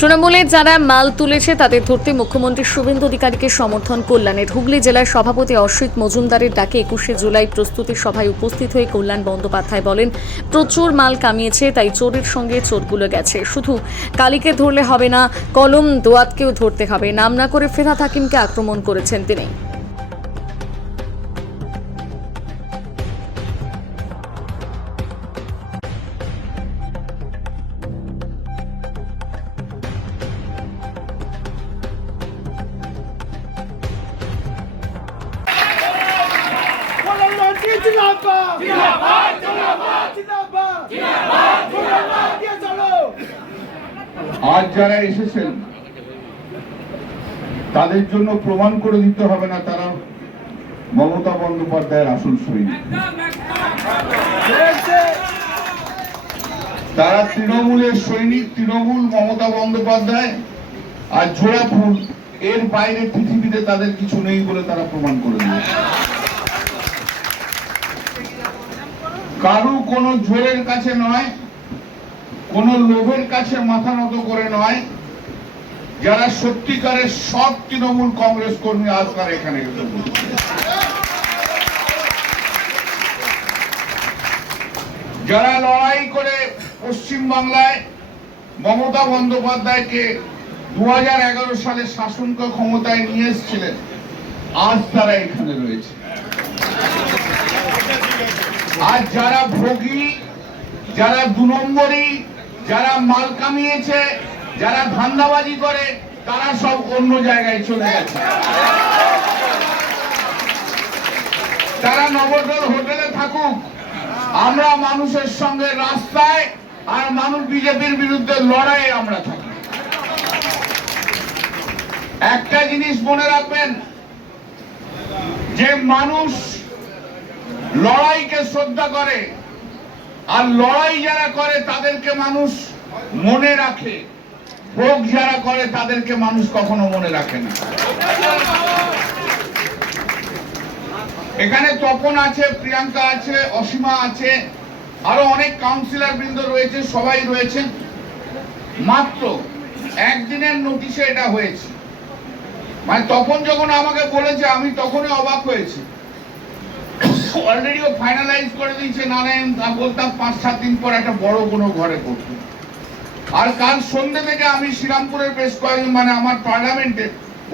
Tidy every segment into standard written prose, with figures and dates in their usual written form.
তৃণমূলের যারা মাল তুলেছে তাদের ধরতে মুখ্যমন্ত্রী শুভেন্দু অধিকারীকে সমর্থন কল্যাণের। হুগলি জেলার সভাপতি অসিত মজুমদারের ডাকে 21শে জুলাই প্রস্তুতি সভায় উপস্থিত হয়ে কল্যাণ বন্দ্যোপাধ্যায় বলেন, প্রচুর মাল কামিয়েছে, তাই চোরের সঙ্গে চোরগুলো গেছে। শুধু কালীকে ধরলে হবে না, কলম দোয়াতকেও ধরতে হবে। নাম না করে ফেরহাদ হাকিমকে আক্রমণ করেছেন তিনি। আজ যারা এসেছেন তাদের জন্য প্রমাণ করে দিতে হবে না তারা মমতা বন্দ্যোপাধ্যায়ের আসল সৈনিক। তারা তৃণমূলের সৈনিক, তৃণমূল, মমতা বন্দ্যোপাধ্যায় আর জোড়া ফুল, এর বাইরে পৃথিবীতে তাদের কিছু নেই বলে তারা প্রমাণ করে দিয়েছে। কারু কোনো জোরের কাছে নয়, কোন লোভের কাছে মাথা নত করে নয়। যারা সত্যিকারের সব তৃণমূল কংগ্রেস কর্মী আজ তারা এখানে যারা লড়াই করে পশ্চিমবাংলায় মমতা বন্দ্যোপাধ্যায়কে 2011 সালে শাসনকে ক্ষমতায় নিয়ে এসেছিলেন, আজ তারা এখানে রয়েছে। আজ যারা ভোগী, যারা 2 নম্বরী, যারা মাল কামিয়েছে, যারা ধান্দাবাজি করে, তারা সব অন্য জায়গায় চলে গেছে। তারা নবদ্বীপ হোটেলে থাকুক, আমরা মানুষের সঙ্গে রাস্তায়, আর মানুষ বিজেপির বিরুদ্ধে লড়াইয়ে আমরা থাকি। একটা জিনিস মনে রাখবেন, যে মানুষ লড়াইকে শ্রদ্ধা করে আর লড়াই যারা করে তাদেরকে মানুষ মনে রাখে, ভোগ যারা করে তাদেরকে মানুষ কখনো মনে রাখে না। এখানে তপন আছে, প্রিয়াঙ্কা আছে, অসীমা আছে, আরো অনেক কাউন্সিলর বৃন্দ রয়েছে, সবাই রয়েছেন। মাত্র একদিনের নোটিশে এটা হয়েছে। মানে তপন যখন আমাকে বলেছে আমি তখনই অবাক হয়েছি। অলরেডি ও ফাইনালাইজ করে দিয়েছে নারায়ণ, বলতাম 5-7 দিন পর একটা বড় কোনো ঘরে করতে। আর কাল সন্ধ্যে থেকে আমি শ্রীরামপুরের বেশ কয়েকজন, মানে আমার পার্লামেন্টে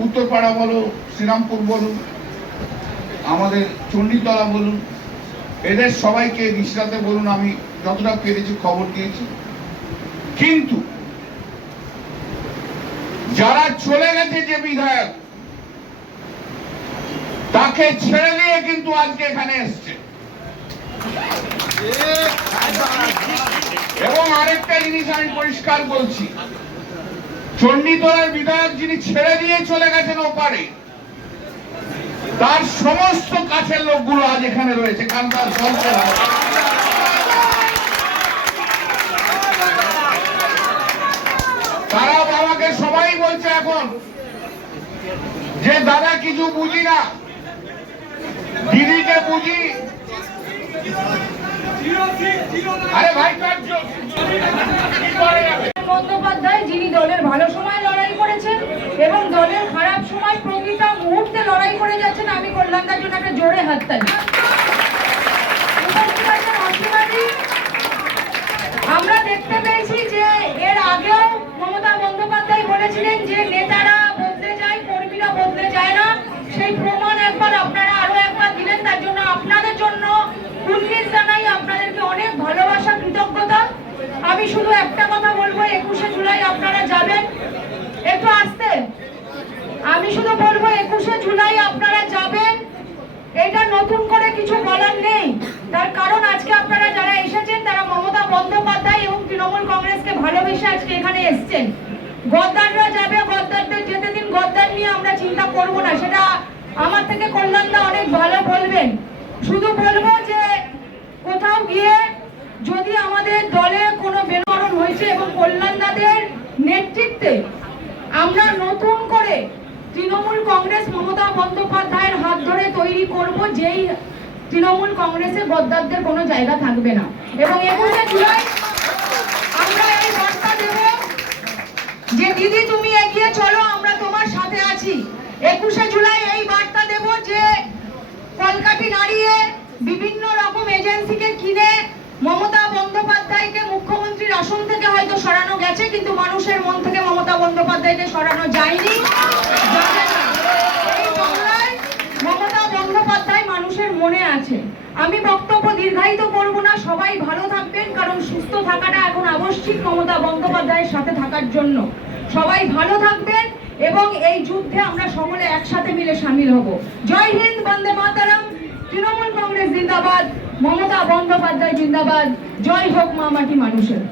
উত্তরপাড়া বলো, শ্রীরামপুর বলুন, আমাদের চণ্ডীতলা বলুন, এদের সবাইকে রিসরাতে বলুন, আমি যতটা পেরেছি খবর দিয়েছি। কিন্তু যারা চলে গেছে, যে বিধায়ক, তাকে ছেড়ে দিয়ে কিন্তু আজকে এখানে এসছে। এবং আরেকটা জিনিস আমি পরিষ্কার বলছি, চণ্ডীতলার বিধায়ক যিনি ছেড়ে দিয়ে চলে গেছেন ওপারে, তার সমস্ত কাছের লোকগুলো আজ এখানে রয়েছে। কারণ তার তারা বাবাকে সবাই বলছে এখন যে দাদা কিছু বুঝি না, দিদিকে বুঝি। আরে ভাই, বন্দ্যোপাধ্যায় যিনি দলের ভালো সময় লড়াই করেছেন এবং দলের খারাপ সময় প্রতিটা মুহূর্তে লড়াই করে যাচ্ছেন, আমি কল্যাণদার জন্য একটা জোরে হাততালি। আমরা দেখতে পেয়েছি যে এর আগেও মমতা বন্দ্যোপাধ্যায় বলেছিলেন যে নেতারা বদলে যায়, কর্মীরা বদলে যায় না। সেই প্রমাণ একবার আপনারা আরো একবার দিলেন, তার জন্য আপনাদের জন্য উল্লেখ জানাই, আপনাদেরকে অনেক ভালোবাসা, কৃতজ্ঞতা। আমি শুধু একটা কথা বলবো, 21শে জুলাই আপনারা যাবেন, একটু আসতে। আমি শুধু বলবো 21শে জুলাই আপনারা যাবেন, এটা নতুন করে কিছু বলার নেই। তার কারণ আজকে আপনারা যারা এসেছেন তারা মমতা বন্দ্যোপাধ্যায় এবং তৃণমূল কংগ্রেসকে ভালোবেসে আজকে এখানে এসেছেন। গদ্দাররা যাবে, গদ্দারদের যেতে দিন, গদ্দার নিয়ে আমরা চিন্তা করব না, সেটা আমার থেকে কল্যাণদা অনেক ভালো বলবেন। শুধু বলবো যে কোথাও গিয়ে যদি আমাদের দলে কোনো বেনরণ হয়েছে এবং কল্যাণদাদের নেতৃত্বে আমরা নতুন করে তৃণমূল কংগ্রেস মমতা বন্দ্যোপাধ্যায়ের হাত ধরে তৈরি করব, যেই তৃণমূল কংগ্রেসে গদ্দারদের কোনো জায়গা থাকবে না। এবং 21শে জুলাই আমরা এই বার্তা দেব যে দিদি তুমি এগিয়ে চলো, আমরা তোমার সাথে আছি। 21শে জুলাই এই বার্তা দেব যে কলকাঠি নাড়িয়ে বিভিন্ন রকম এজেন্সিকে কিনে মমতা বন্দ্যোপাধ্যায়কে মুখ্যমন্ত্রীর আসন থেকে হয়তো সরানো গেছে, কিন্তু মানুষের মন থেকে মমতা বন্দ্যোপাধ্যায়কে সরানো যায়নি, যাবে না। এই বাংলায় মমতা বন্দ্যোপাধ্যায় মানুষের মনে আছে। আমি বক্তব্য দীর্ঘায়িত করব না, সবাই ভালো থাকবেন, কারণ সুস্থ থাকাটা এখন আবশ্যিক মমতা বন্দ্যোপাধ্যায়ের সাথে থাকার জন্য। সবাই ভালো থাকবেন এবং এই যুদ্ধে আমরা সকলে একসাথে মিলে সামিল হব। জয় হিন্দ, বন্দে মাতরম। তৃণমূল কংগ্রেস জিন্দাবাদ, মমতা বন্দ্যোপাধ্যায় জিন্দাবাদ। জয় হোক মা মাটি মানুষের।